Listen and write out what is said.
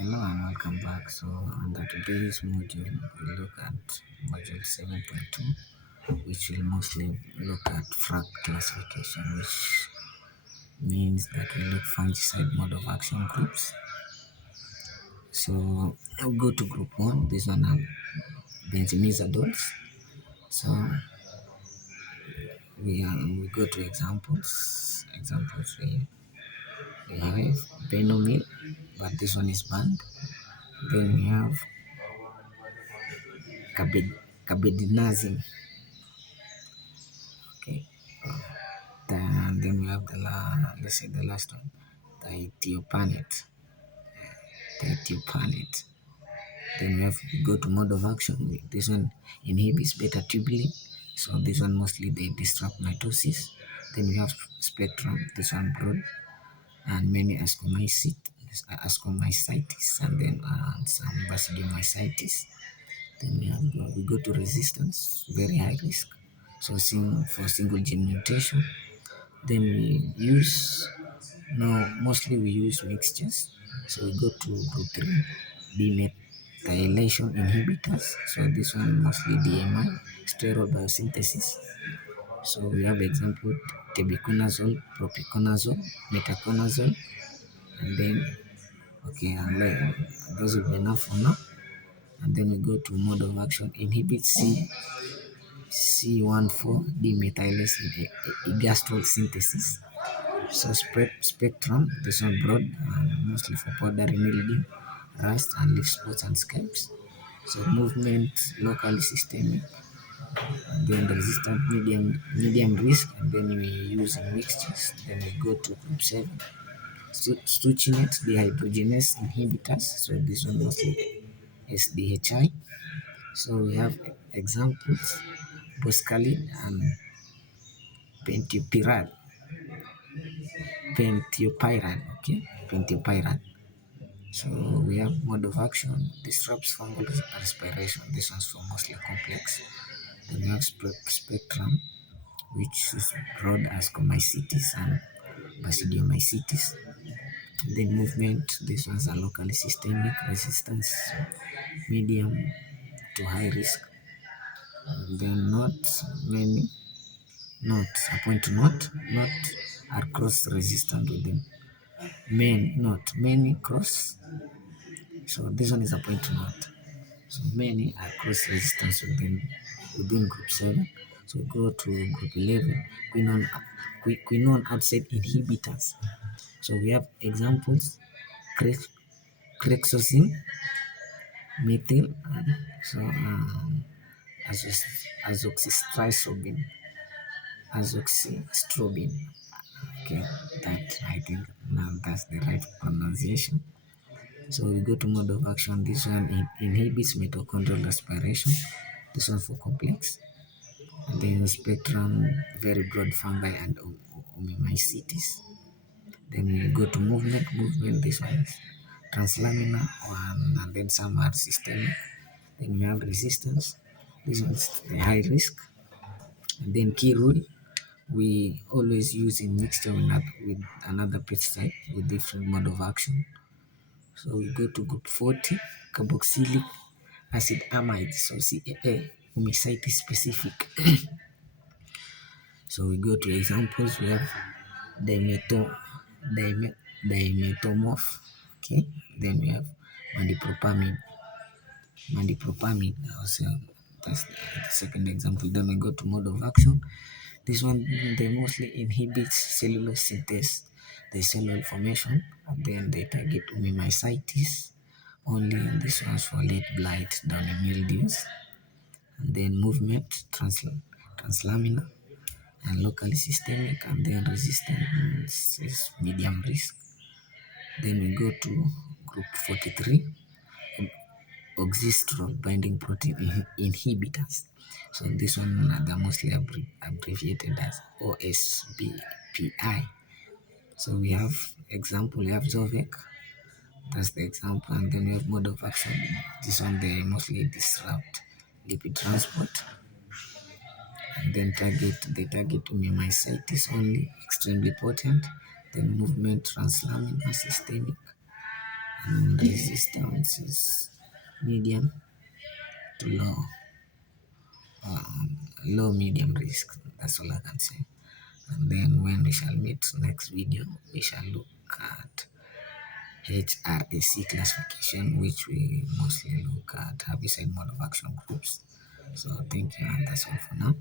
Hello and welcome back. So under today's module, we look at module 7.2, which will mostly look at FRAC classification, which means that we look fungicide mode of action groups. So I'll go to group 1. This one are benzimidazoles. So we go to examples. Examples we have benomil, but this one is banned. Then we have carbendazim. Okay. Then we have let's say the last one, the ethiopanate. Then we go to mode of action. This one inhibits beta tubulin. So this one mostly they disrupt mitosis. Then we have spectrum. This one broad and many ascomycetes, and then some basidiomycetes. Then we go to resistance, very high risk. So for single gene mutation. Then we use, now mostly we use mixtures. So we go to group 3, demethylation inhibitors. So this one mostly DMI, steroid biosynthesis. So we have example tebuconazole, propiconazole, metaconazole, and then those will be enough for now. And then we go to mode of action, inhibit C14 demethylase gastrol synthesis. So spectrum, this one broad, mostly for powdery mildew, rust and leaf spots and scabs. So movement locally systemic, and then resistant medium risk, and then we use in mixtures. Then we go to group 7, stuchinate dehydrogenase inhibitors. So this one mostly SDHI. So we have examples, boscalid and pentopyrad. Pentopyrad. So we have mode of action, disrupts fungal respiration. This one's for mostly complex. Then we have spectrum, which is broad as comycetes and basidiomycetes. Then movement, these ones are locally systemic, resistance medium to high risk. And then a point to not are cross resistant within many cross. So this one is a point to not. So many are cross resistance within group 7. So go to group 11, quinone outside inhibitors. So we have examples, crexosine, methyl, so azoxystrobin. Okay, that I think now that's the right pronunciation. So we go to mode of action. This one inhibits mitochondrial respiration. This one for complex. And then spectrum, very broad fungi and omimycetes. Then we go to movement. This one is translaminar one, and then some are systemic. Then we have resistance. This one's the high risk. And then key rule, we always use in mixture with another pesticide with different mode of action. So we go to group 40, carboxylic acid amide, so CAA, homicide specific. So we go to examples. We have dimetomorph. Okay, then we have mandipropamide. Also, that's the second example. Then we go to mode of action. This one, they mostly inhibits cellular synthesis, the cellular formation, and then they target omimycetes only. And this one's for late blight, downy mildews, and then movement, translaminar, and locally systemic, and then resistance is medium risk. Then we go to group 43, oxystrol binding protein inhibitors. So this one they're mostly abbreviated as OSBPI. So we have example, we have Zovec, that's the example, and then we have mode of action. This one they mostly disrupt lipid transport, and then they target omimycetes only, extremely potent. Then movement, translaminar, systemic, and resistance is medium to low, low medium risk. That's all I can say. And then when we shall meet next video, we shall look at FRAC classification, which we mostly look at herbicide mode of action groups. So thank you, and that's all for now.